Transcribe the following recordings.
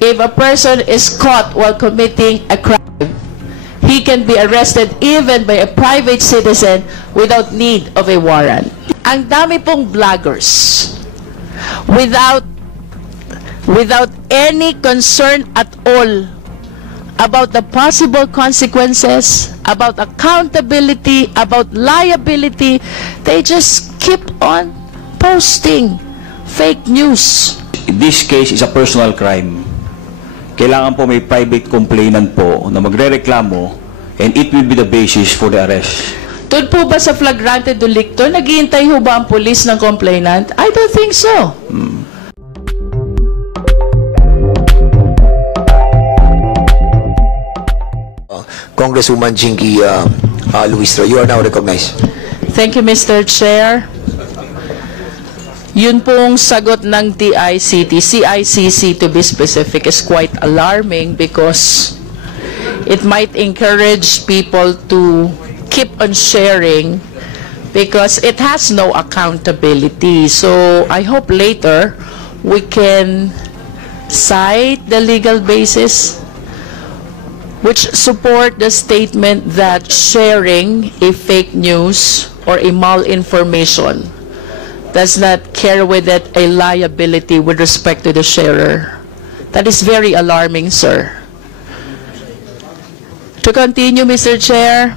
if a person is caught while committing a crime, he can be arrested even by a private citizen without need of a warrant. Ang dami pong vloggers without any concern at all about the possible consequences, about accountability, about liability. They just keep on posting fake news. This case is a personal crime. Kailangan po may private complainant po na magrereklamo, and it will be the basis for the arrest. Doon po ba sa flagrante delicto, naghihintay ho ba ang police ng complainant? I don't think so. Congresswoman Jinky Luistro, you are now recognized. Thank you, Mr. Chair. Yun pong sagot ng CICC to be specific is quite alarming because it might encourage people to keep on sharing because it has no accountability. So I hope later we can cite the legal basis which support the statement that sharing a fake news or a malinformation does not carry with it a liability with respect to the sharer. That is very alarming, sir. To continue, Mr. Chair,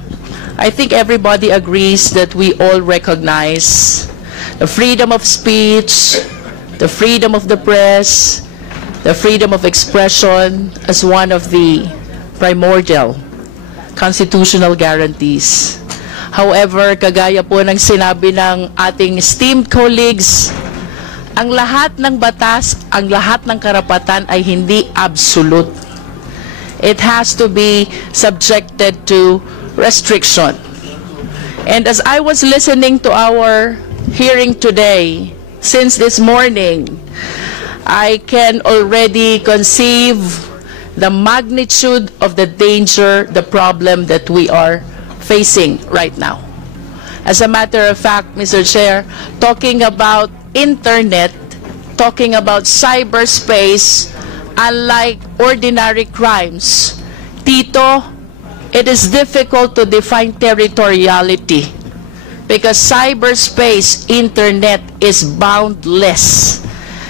I think everybody agrees that we all recognize the freedom of speech, the freedom of the press, the freedom of expression as one of the primordial constitutional guarantees. However, kagaya po ng sinabi ng ating esteemed colleagues, ang lahat ng batas, ang lahat ng karapatan ay hindi absolute. It has to be subjected to restriction. And as I was listening to our hearing today, since this morning, I can already conceive the magnitude of the danger, the problem that we are facing right now. As a matter of fact, Mr. Chair, talking about internet, talking about cyberspace, unlike ordinary crimes, Tito, it is difficult to define territoriality because cyberspace, internet is boundless.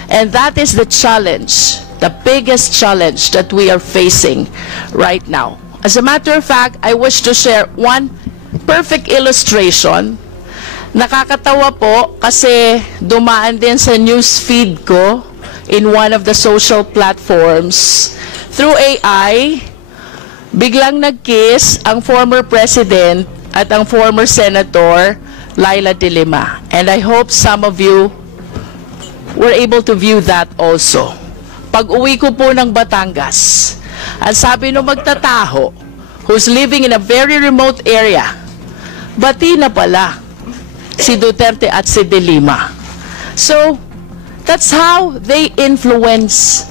And that is the challenge, the biggest challenge that we are facing right now. As a matter of fact, I wish to share one perfect illustration. Nakakatawa po kasi dumaan din sa news feed ko in one of the social platforms. Through AI, biglang nag-kiss ang former president at ang former senator, Laila De Lima. And I hope some of you were able to view that also. Pag-uwi ko po ng Batangas, ang sabi nung magtataho, who's living in a very remote area, bati na pala si Duterte at si De Lima. So, that's how they influence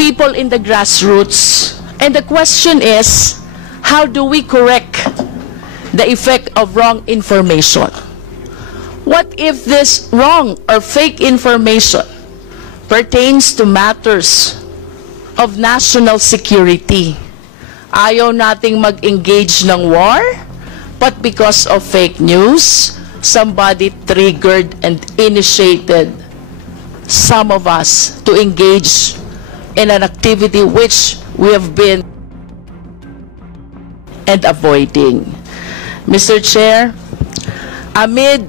people in the grassroots. And the question is, how do we correct the effect of wrong information? What if this wrong or fake information pertains to matters of national security? Ayaw nating mag-engage ng war, but because of fake news, somebody triggered and initiated some of us to engage in an activity which we have been and avoiding. Mr. Chair, amid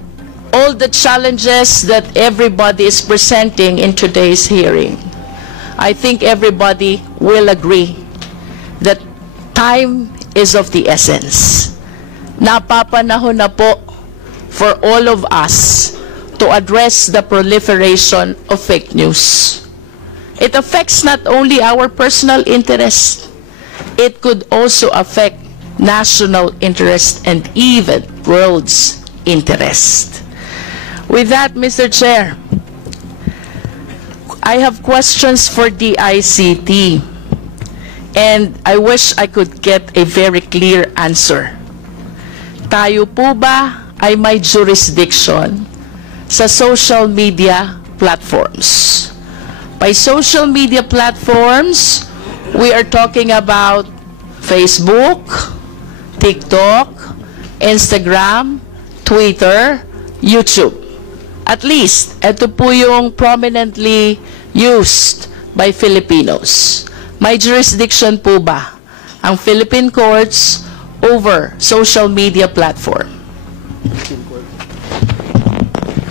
all the challenges that everybody is presenting in today's hearing, I think everybody will agree that time is of the essence. Napapanahon na po for all of us to address the proliferation of fake news. It affects not only our personal interest, it could also affect national interest and even world's interest. With that, Mr. Chair, I have questions for DICT, and I wish I could get a very clear answer. Tayo po ba ay may jurisdiction sa social media platforms? By social media platforms, we are talking about Facebook, TikTok, Instagram, Twitter, YouTube. At least, ito po yung prominently used by Filipinos. May jurisdiction po ba ang Philippine courts over social media platform?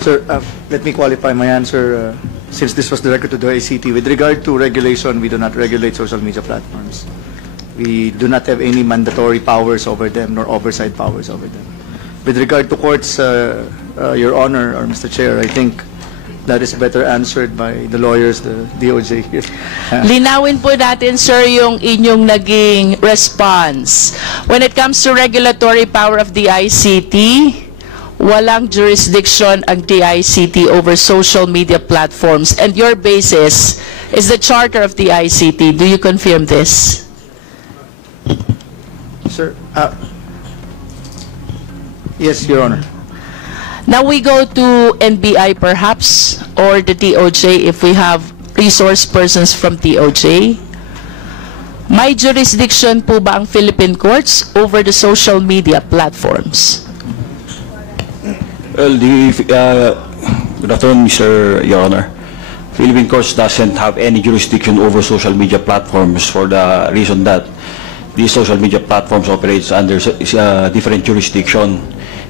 Sir, let me qualify my answer since this was directed to the ICT. With regard to regulation, we do not regulate social media platforms. We do not have any mandatory powers over them nor oversight powers over them. With regard to courts, Your Honor, or Mr. Chair, I think that is better answered by the lawyers, the DOJ here. Linawin po natin, sir, yung inyong naging response. When it comes to regulatory power of the ICT, walang jurisdiction ang DICT over social media platforms, and your basis is the charter of the ICT. Do you confirm this? Sir, yes, Your Honor. Now we go to NBI perhaps, or the DOJ if we have resource persons from DOJ. May jurisdiction po ba ang Philippine courts over the social media platforms? Well, good afternoon, Mr. Your Honor. Philippine courts doesn't have any jurisdiction over social media platforms for the reason that these social media platforms operates under different jurisdiction.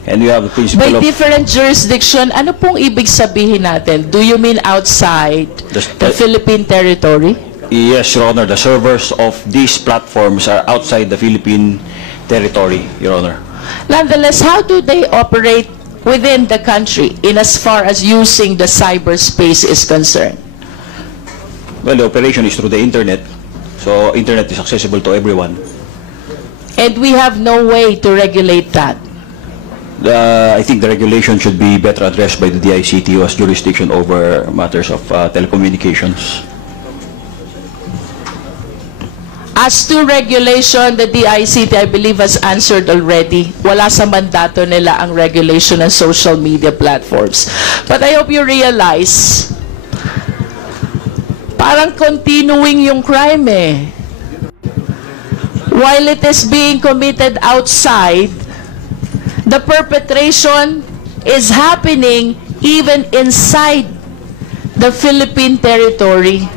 And we have the principle By of... different jurisdiction, ano pong ibig sabihin natin? Do you mean outside the Philippine territory? Yes, Your Honor. The servers of these platforms are outside the Philippine territory, Your Honor. Nonetheless, how do they operate within the country in as far as using the cyberspace is concerned? Well, the operation is through the internet. So, internet is accessible to everyone. And we have no way to regulate that. I think the regulation should be better addressed by the DICT, who has jurisdiction over matters of telecommunications. As to regulation, the DICT, I believe, has answered already. Wala sa mandato nila ang regulation ng social media platforms. But I hope you realize, parang continuing yung crime eh. While it is being committed outside, the perpetration is happening even inside the Philippine territory.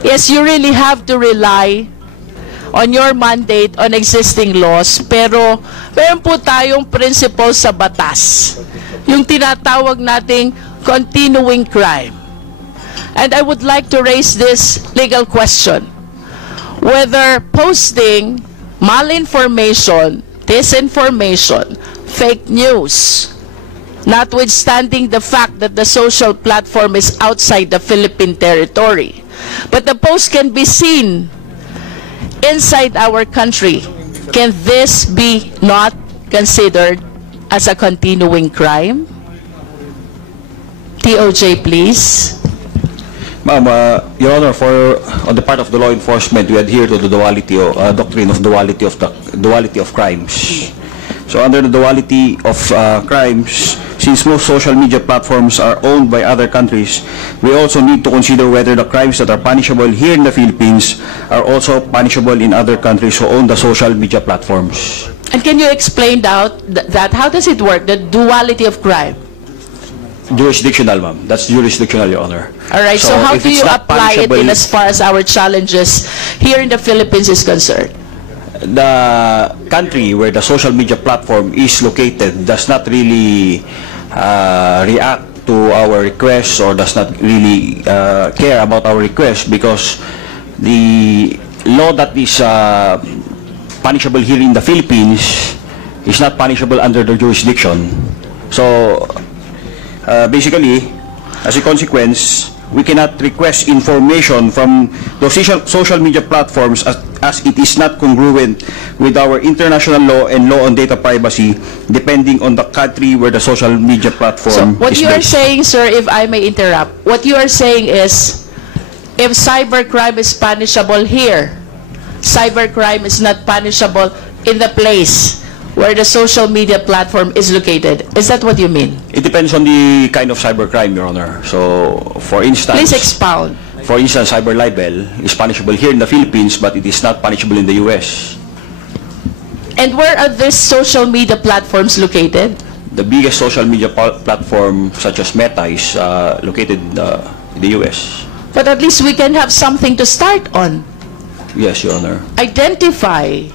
Yes, you really have to rely on your mandate on existing laws, pero meron po tayong principle sa batas, yung tinatawag nating continuing crime. And I would like to raise this legal question, whether posting malinformation, disinformation, fake news, notwithstanding the fact that the social platform is outside the Philippine territory, but the post can be seen inside our country, can this be not considered as a continuing crime? DOJ, please. Ma'am, Your Honor, on the part of the law enforcement, we adhere to the duality doctrine of duality of crimes. So under the duality of crimes, since most social media platforms are owned by other countries, we also need to consider whether the crimes that are punishable here in the Philippines are also punishable in other countries who own the social media platforms. And can you explain that? How does it work, the duality of crime? Jurisdictional, ma'am. That's jurisdictional, Your Honor. All right, so how if do it's you not apply it in punishable- as far as our challenges here in the Philippines is concerned? The country where the social media platform is located does not really react to our requests or does not really care about our requests, because the law that is punishable here in the Philippines is not punishable under the jurisdiction. So basically, as a consequence, we cannot request information from those social media platforms as it is not congruent with our international law and law on data privacy, depending on the country where the social media platform So what is you are based. saying, sir, if I may interrupt, what you are saying is, if cybercrime is punishable here, cybercrime is not punishable in the place where the social media platform is located. Is that what you mean? It depends on the kind of cybercrime, Your Honor. So, for instance, Please expound. cyber libel is punishable here in the Philippines, but it is not punishable in the U.S. And where are these social media platforms located? The biggest social media platform, such as Meta, is located in the U.S. But at least we can have something to start on. Yes, Your Honor. Identify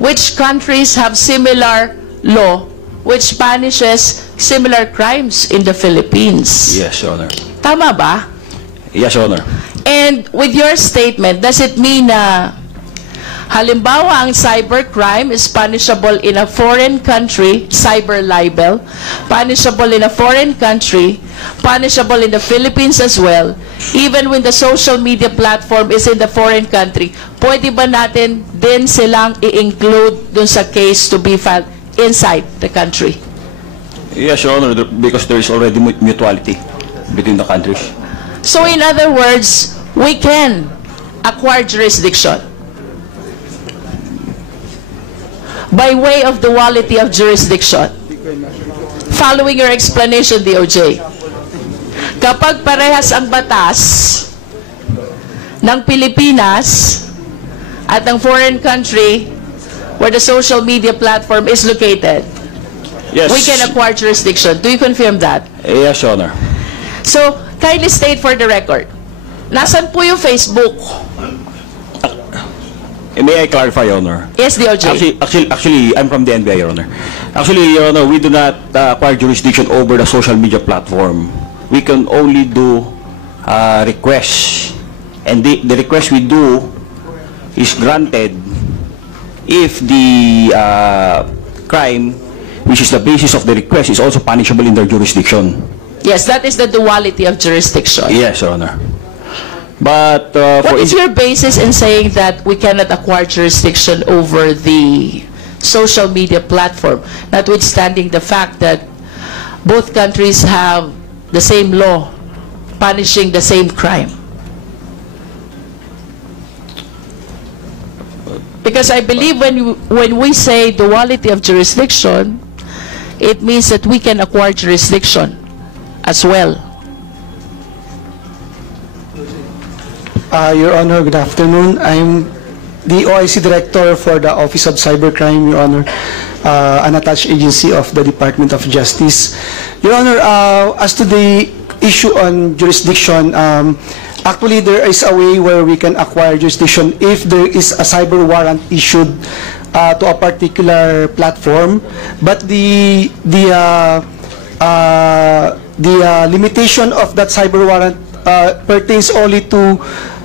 which countries have similar law which punishes similar crimes in the Philippines. Yes, Your Honor. Tama ba? Yes, Your Honor. And with your statement, does it mean na halimbawa ang cybercrime is punishable in a foreign country, cyber libel, punishable in a foreign country, punishable in the Philippines as well, even when the social media platform is in the foreign country, pwede ba natin din silang i-include dun sa case to be filed inside the country? Yes, Your Honor, because there is already mutuality between the countries. So in other words, we can acquire jurisdiction by way of duality of jurisdiction. Following your explanation, DOJ, kapag parehas ang batas ng Pilipinas at ng foreign country where the social media platform is located, Yes. we can acquire jurisdiction. Do you confirm that? Yes, Your Honor. So, kindly state for the record, nasan po yung Facebook? May I clarify, Your Honor? Yes, DOJ. Actually, I'm from the NBI, Your Honor. Actually, Your Honor, we do not acquire jurisdiction over the social media platform. We can only do requests. And the request we do is granted if the crime, which is the basis of the request, is also punishable in their jurisdiction. Yes, that is the duality of jurisdiction. Yes, Your Honor. But What is your basis in saying that we cannot acquire jurisdiction over the social media platform, notwithstanding the fact that both countries have the same law punishing the same crime? Because I believe when we say duality of jurisdiction, it means that we can acquire jurisdiction as well. Your Honor, good afternoon. I'm the OIC Director for the Office of Cybercrime, Your Honor, an attached agency of the Department of Justice. Your Honor, as to the issue on jurisdiction, actually there is a way where we can acquire jurisdiction if there is a cyber warrant issued to a particular platform, but the limitation of that cyber warrant pertains only to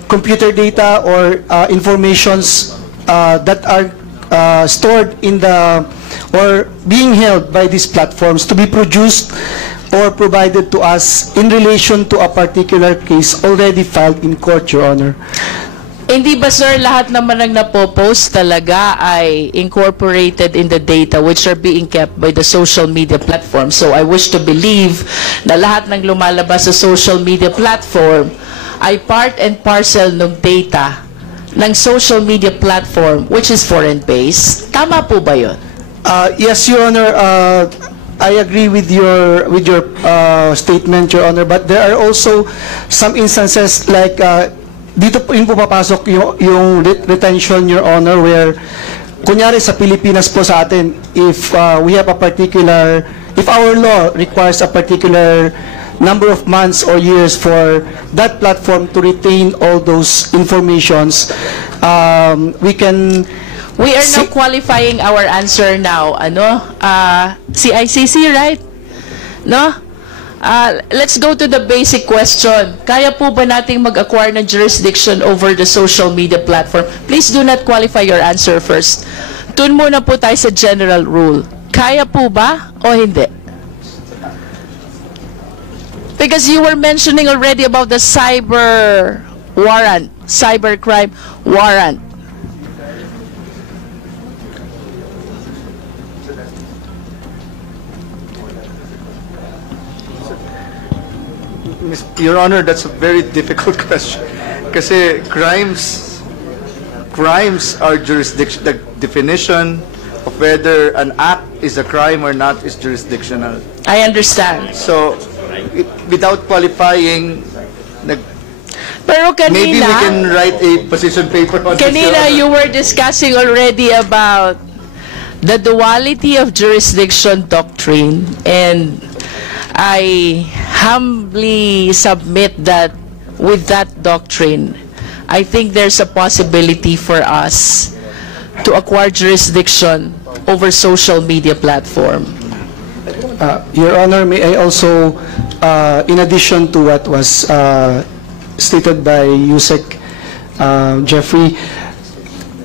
computer data or informations that are stored in the or being held by these platforms to be produced or provided to us in relation to a particular case already filed in court, Your Honor. Hindi ba, sir, lahat naman ng napopost talaga ay incorporated in the data which are being kept by the social media platform? So I wish to believe na lahat ng lumalabas sa social media platform ay part and parcel ng data ng social media platform which is foreign-based. Tama po ba yun? Yes, Your Honor. I agree with your statement, Your Honor. But there are also some instances like dito po yung pumapasok yung retention, Your Honor, where kunyari sa Pilipinas po sa atin, if we have a particular, if our law requires a particular number of months or years for that platform to retain all those informations, we are now qualifying our answer now. CICC, right? No? Let's go to the basic question. Kaya po ba nating mag-acquire ng jurisdiction over the social media platform? Please do not qualify your answer first. Tun muna po tayo sa general rule. Kaya po ba o hindi? Because you were mentioning already about the cyber warrant, cybercrime warrant. Your Honor, that's a very difficult question. Kasi crimes are jurisdiction, the definition of whether an act is a crime or not is jurisdictional. I understand. So, without qualifying, Pero maybe we kanina, can write a position paper on this. kanina you were discussing already about the duality of jurisdiction doctrine, and I humbly submit that with that doctrine, I think there's a possibility for us to acquire jurisdiction over social media platform. Your Honor, may I also, in addition to what was stated by Yusek Jeffrey,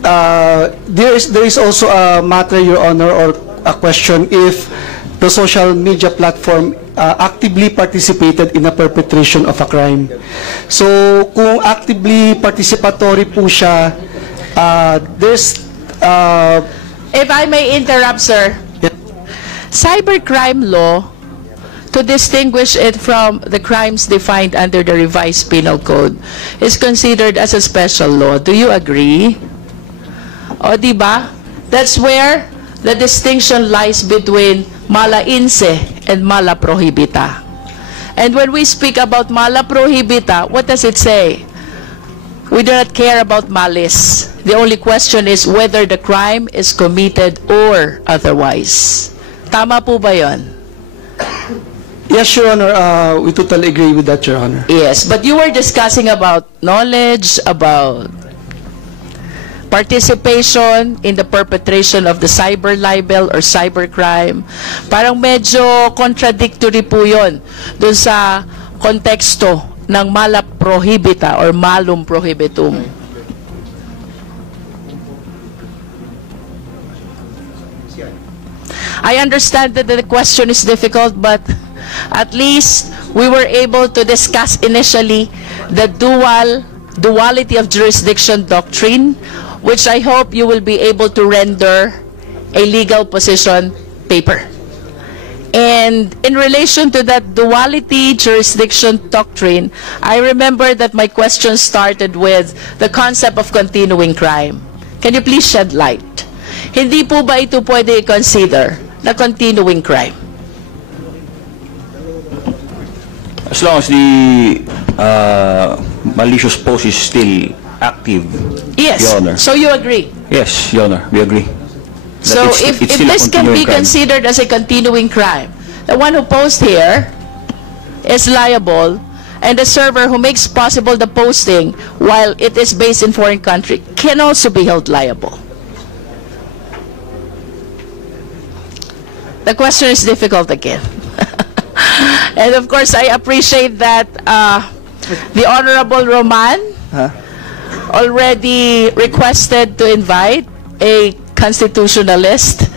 there is also a matter, Your Honor, or a question if the social media platform actively participated in a perpetration of a crime. So, kung actively participatory po siya, there's... If I may interrupt, sir, cybercrime law, to distinguish it from the crimes defined under the revised penal code, is considered as a special law. Do you agree? O, di ba? That's where the distinction lies between mala inse and mala prohibita. And when we speak about mala prohibita, what does it say? We do not care about malice. The only question is whether the crime is committed or otherwise. Tama po ba yun? Yes, Your Honor, we totally agree with that, Your Honor. Yes, but you were discussing about knowledge, about participation in the perpetration of the cyber libel or cybercrime. Parang medyo contradictory po yun dun sa konteksto ng mala prohibita or malum prohibitum. I understand that the question is difficult, but at least we were able to discuss initially the duality of jurisdiction doctrine, which I hope you will be able to render a legal position paper. And in relation to that duality jurisdiction doctrine, I remember that my question started with the concept of continuing crime. Can you please shed light? Hindi po ba ito pwede i-consider na continuing crime? As long as the malicious post is still active, Yes. Your Honor. So you agree? Yes, Your Honor, we agree. That So it's if still a this can be continuing crime. considered as a continuing crime, the one who posts here is liable, and the server who makes possible the posting while it is based in foreign country can also be held liable. The question is difficult again. And of course, I appreciate that the Honorable Roman already requested to invite a constitutionalist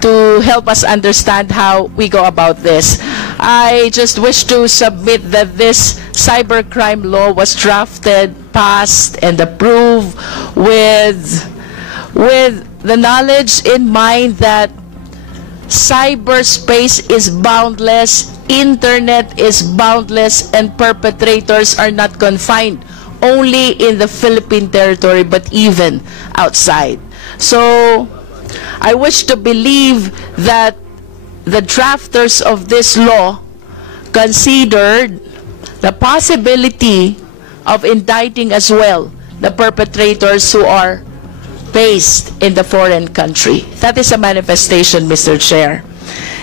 to help us understand how we go about this. I just wish to submit that this cybercrime law was drafted, passed, and approved with the knowledge in mind that cyberspace is boundless, internet is boundless, and perpetrators are not confined only in the Philippine territory, but even outside. So, I wish to believe that the drafters of this law considered the possibility of indicting as well the perpetrators who are based in the foreign country. That is a manifestation, Mr. Chair.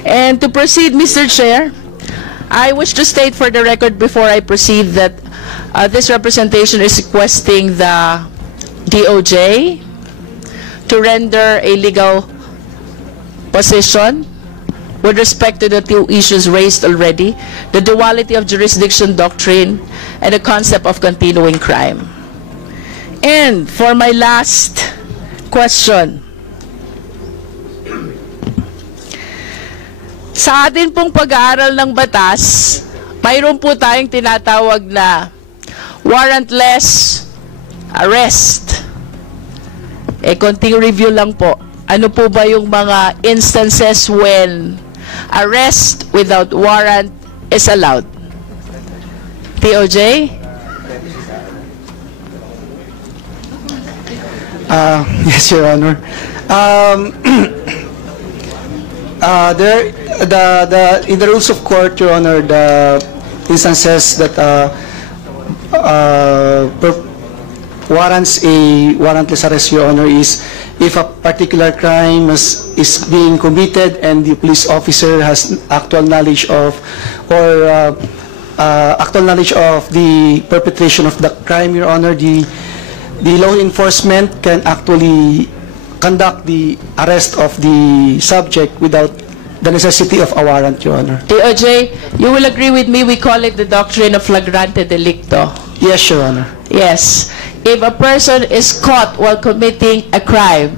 And to proceed, Mr. Chair, I wish to state for the record before I proceed that this representation is requesting the DOJ to render a legal position with respect to the two issues raised already, the duality of jurisdiction doctrine and the concept of continuing crime. And for my last question, sa atin pong pag-aaral ng batas, mayroon po tayong tinatawag na warrantless arrest. Konting review lang po. Ano po ba yung mga instances when arrest without warrant is allowed? TOJ? Yes, Your Honor. In the rules of court, Your Honor, the instances that warrants a warrantless arrest, Your Honor, is if a particular crime is being committed and the police officer has actual knowledge of the perpetration of the crime, Your Honor, the law enforcement can actually conduct the arrest of the subject without the necessity of a warrant, Your Honor. DOJ, you will agree with me, we call it the doctrine of flagrante delicto. Yes, Your Honor. Yes. If a person is caught while committing a crime,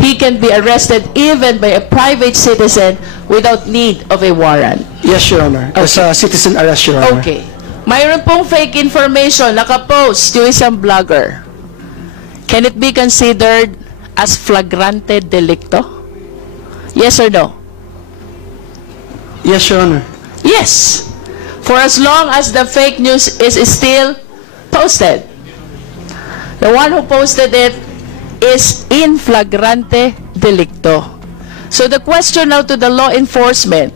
he can be arrested even by a private citizen without need of a warrant. Yes, Your Honor. As a citizen arrest, Your Honor. Okay. Mayroon pong fake information, nakapost yung isang vlogger. Can it be considered as flagrante delicto? Yes or no? Yes, Your Honor. Yes. For as long as the fake news is still posted. The one who posted it is in flagrante delicto. So the question now to the law enforcement,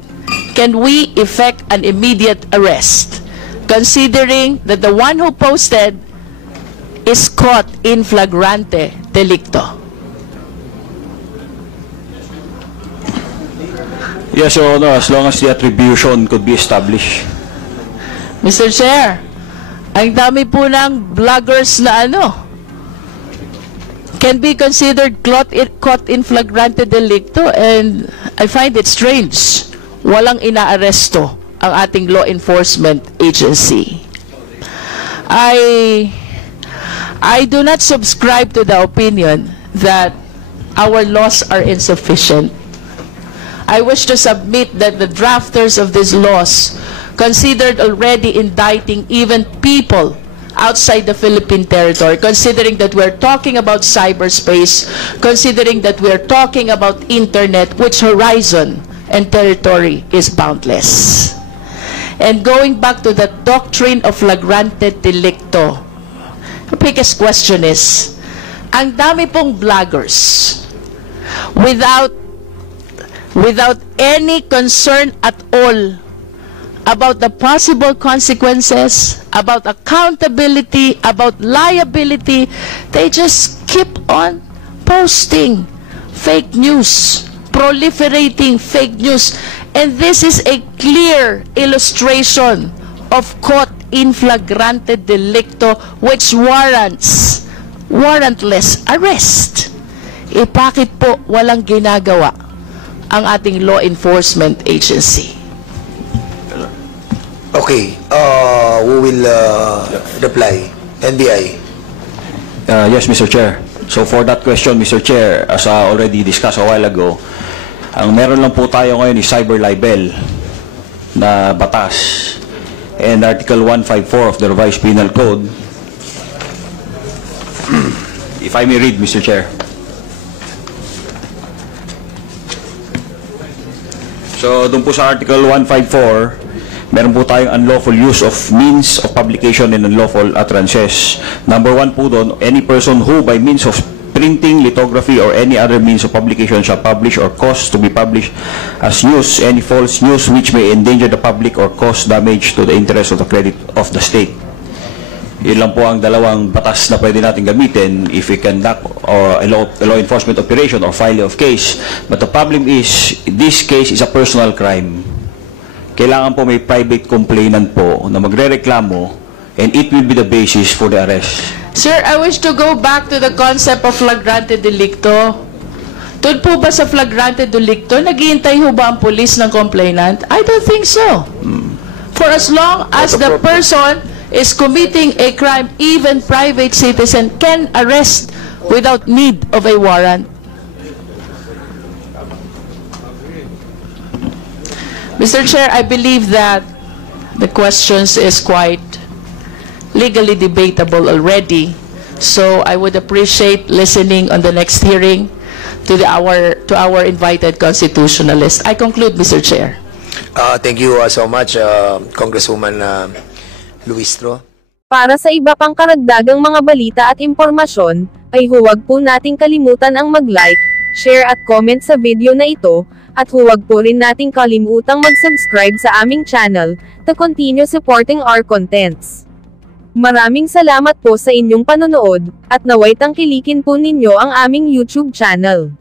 can we effect an immediate arrest, considering that the one who posted is caught in flagrante delicto? Yes, Your Honor, as long as the attribution could be established. Mr. Chair, ang dami po ng vloggers na can be considered caught in flagrante delicto, and I find it strange. Walang inaaresto ang ating law enforcement agency. I do not subscribe to the opinion that our laws are insufficient. I wish to submit that the drafters of these laws considered already indicting even people outside the Philippine territory, considering that we're talking about cyberspace, considering that we're talking about internet, which horizon and territory is boundless. And going back to the doctrine of flagrante delicto, the biggest question is, ang dami pong vloggers without any concern at all about the possible consequences, about accountability, about liability, they just keep on posting fake news, proliferating fake news. And this is a clear illustration of caught in flagrante delicto, which warrants warrantless arrest. Bakit po walang ginagawa ang ating law enforcement agency? Okay, who will reply? NBI. Yes, Mr. Chair. So for that question, Mr. Chair, as already discussed a while ago, ang meron lang po tayo ngayon is cyber libel na batas, and Article 154 of the Revised Penal Code. If I may read, Mr. Chair. So doon po sa Article 154, meron po tayong unlawful use of means of publication and unlawful utterances. Number 1 po doon, any person who by means of printing, lithography, or any other means of publication shall publish or cause to be published as news any false news which may endanger the public or cause damage to the interest of the credit of the state. Yun lang po ang dalawang batas na pwede natin gamitin if we conduct or a law enforcement operation or file of case. But the problem is, this case is a personal crime. Kailangan po may private complainant po na magrereklamo, and it will be the basis for the arrest. Sir, I wish to go back to the concept of flagrante delicto. Doon po ba sa flagrante delicto, naghihintay ho ba ang police ng complainant? I don't think so. For as long as the person is committing a crime, even private citizen can arrest without need of a warrant. Mr. Chair, I believe that the questions is quite legally debatable already. So I would appreciate listening on the next hearing to our invited constitutionalist. I conclude, Mr. Chair. Thank you so much, Congresswoman Luistro. Para sa iba pang karagdagang mga balita at impormasyon, ay huwag po nating kalimutan ang mag-like, share at comment sa video na ito, At huwag po rin nating kalimutang mag-subscribe sa aming channel, to continue supporting our contents. Maraming salamat po sa inyong panonood, at naway tangkilikin po ninyo ang aming YouTube channel.